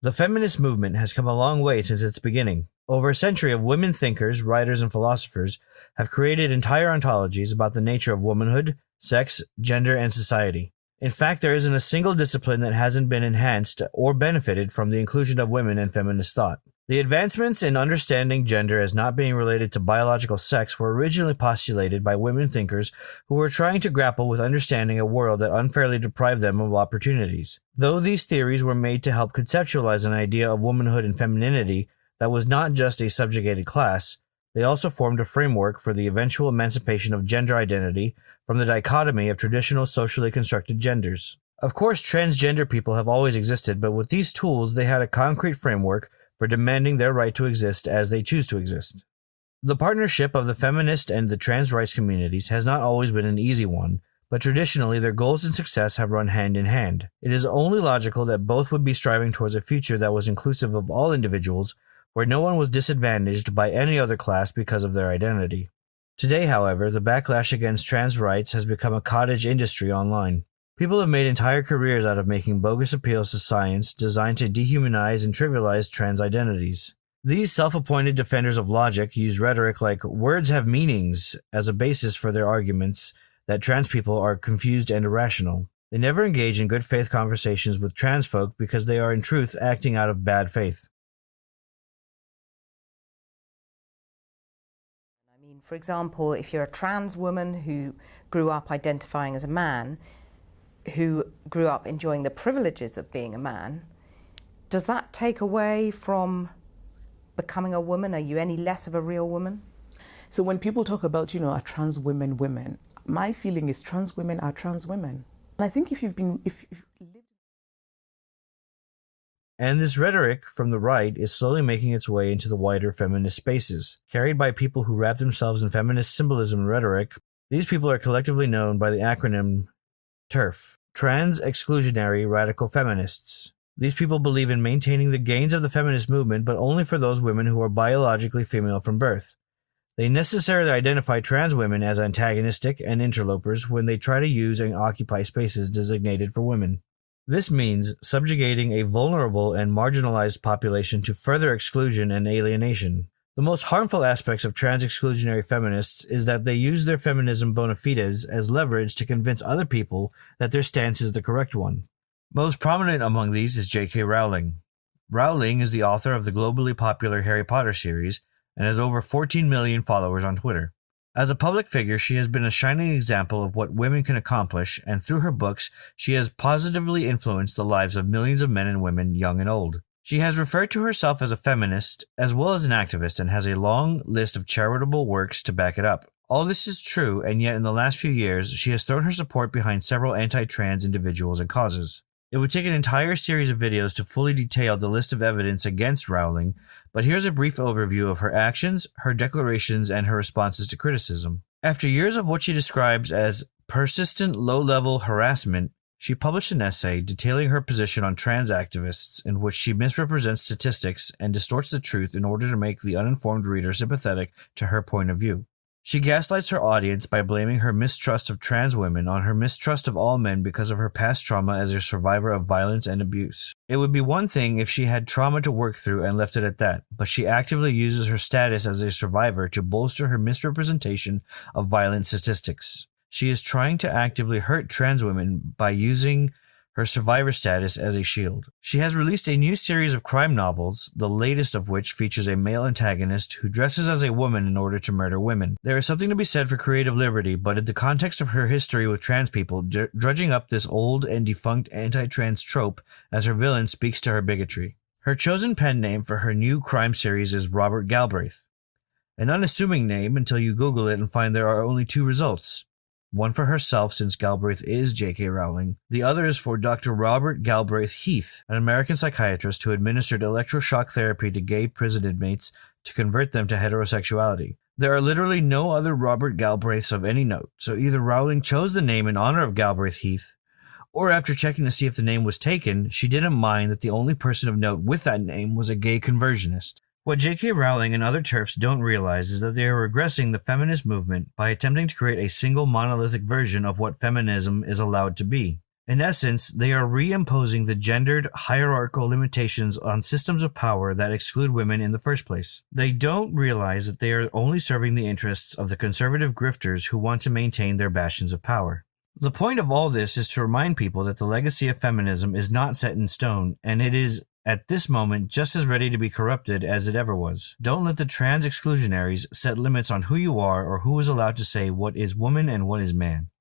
The feminist movement has come a long way since its beginning. Over a century of women thinkers, writers, and philosophers have created entire ontologies about the nature of womanhood, sex, gender, and society. In fact, there isn't a single discipline that hasn't been enhanced or benefited from the inclusion of women in feminist thought. The advancements in understanding gender as not being related to biological sex were originally postulated by women thinkers who were trying to grapple with understanding a world that unfairly deprived them of opportunities. Though these theories were made to help conceptualize an idea of womanhood and femininity that was not just a subjugated class, they also formed a framework for the eventual emancipation of gender identity from the dichotomy of traditional socially constructed genders. Of course, transgender people have always existed, but with these tools they had a concrete framework for demanding their right to exist as they choose to exist. The partnership of the feminist and the trans rights communities has not always been an easy one, but traditionally their goals and success have run hand in hand. It is only logical that both would be striving towards a future that was inclusive of all individuals, where no one was disadvantaged by any other class because of their identity. Today, however, the backlash against trans rights has become a cottage industry online. People have made entire careers out of making bogus appeals to science designed to dehumanize and trivialize trans identities. These self-appointed defenders of logic use rhetoric like "words have meanings" as a basis for their arguments that trans people are confused and irrational. They never engage in good faith conversations with trans folk because they are in truth acting out of bad faith. I mean, for example, if you're a trans woman who grew up identifying as a man, who grew up enjoying the privileges of being a man, does that take away from becoming a woman? Are you any less of a real woman? So when people talk about, a trans women, my feeling is trans women are trans women. And I think if you've lived. And this rhetoric from the right is slowly making its way into the wider feminist spaces. Carried by people who wrap themselves in feminist symbolism and rhetoric, these people are collectively known by the acronym TERF, Trans Exclusionary Radical Feminists. These people believe in maintaining the gains of the feminist movement, but only for those women who are biologically female from birth. They necessarily identify trans women as antagonistic and interlopers when they try to use and occupy spaces designated for women. This means subjugating a vulnerable and marginalized population to further exclusion and alienation. The most harmful aspects of trans exclusionary feminists is that they use their feminism bona fides as leverage to convince other people that their stance is the correct one. Most prominent among these is J.K. Rowling. Rowling is the author of the globally popular Harry Potter series and has over 14 million followers on Twitter. As a public figure, she has been a shining example of what women can accomplish, and through her books, she has positively influenced the lives of millions of men and women, young and old. She has referred to herself as a feminist as well as an activist and has a long list of charitable works to back it up. All this is true, and yet in the last few years, she has thrown her support behind several anti-trans individuals and causes. It would take an entire series of videos to fully detail the list of evidence against Rowling, but here's a brief overview of her actions, her declarations, and her responses to criticism. After years of what she describes as persistent low-level harassment, she published an essay detailing her position on trans activists in which she misrepresents statistics and distorts the truth in order to make the uninformed reader sympathetic to her point of view. She gaslights her audience by blaming her mistrust of trans women on her mistrust of all men because of her past trauma as a survivor of violence and abuse. It would be one thing if she had trauma to work through and left it at that, but she actively uses her status as a survivor to bolster her misrepresentation of violent statistics. She is trying to actively hurt trans women by using her survivor status as a shield. She has released a new series of crime novels, the latest of which features a male antagonist who dresses as a woman in order to murder women. There is something to be said for creative liberty, but in the context of her history with trans people, drudging up this old and defunct anti-trans trope as her villain speaks to her bigotry. Her chosen pen name for her new crime series is Robert Galbraith. An unassuming name until you Google it and find there are only two results. One for herself, since Galbraith is J.K. Rowling. The other is for Dr. Robert Galbraith Heath, an American psychiatrist who administered electroshock therapy to gay prison inmates to convert them to heterosexuality. There are literally no other Robert Galbraiths of any note, so either Rowling chose the name in honor of Galbraith Heath, or after checking to see if the name was taken, she didn't mind that the only person of note with that name was a gay conversionist. What J.K. Rowling and other TERFs don't realize is that they are regressing the feminist movement by attempting to create a single monolithic version of what feminism is allowed to be. In essence, they are reimposing the gendered, hierarchical limitations on systems of power that exclude women in the first place. They don't realize that they are only serving the interests of the conservative grifters who want to maintain their bastions of power. The point of all this is to remind people that the legacy of feminism is not set in stone, and it is, at this moment, just as ready to be corrupted as it ever was. Don't let the trans exclusionaries set limits on who you are or who is allowed to say what is woman and what is man.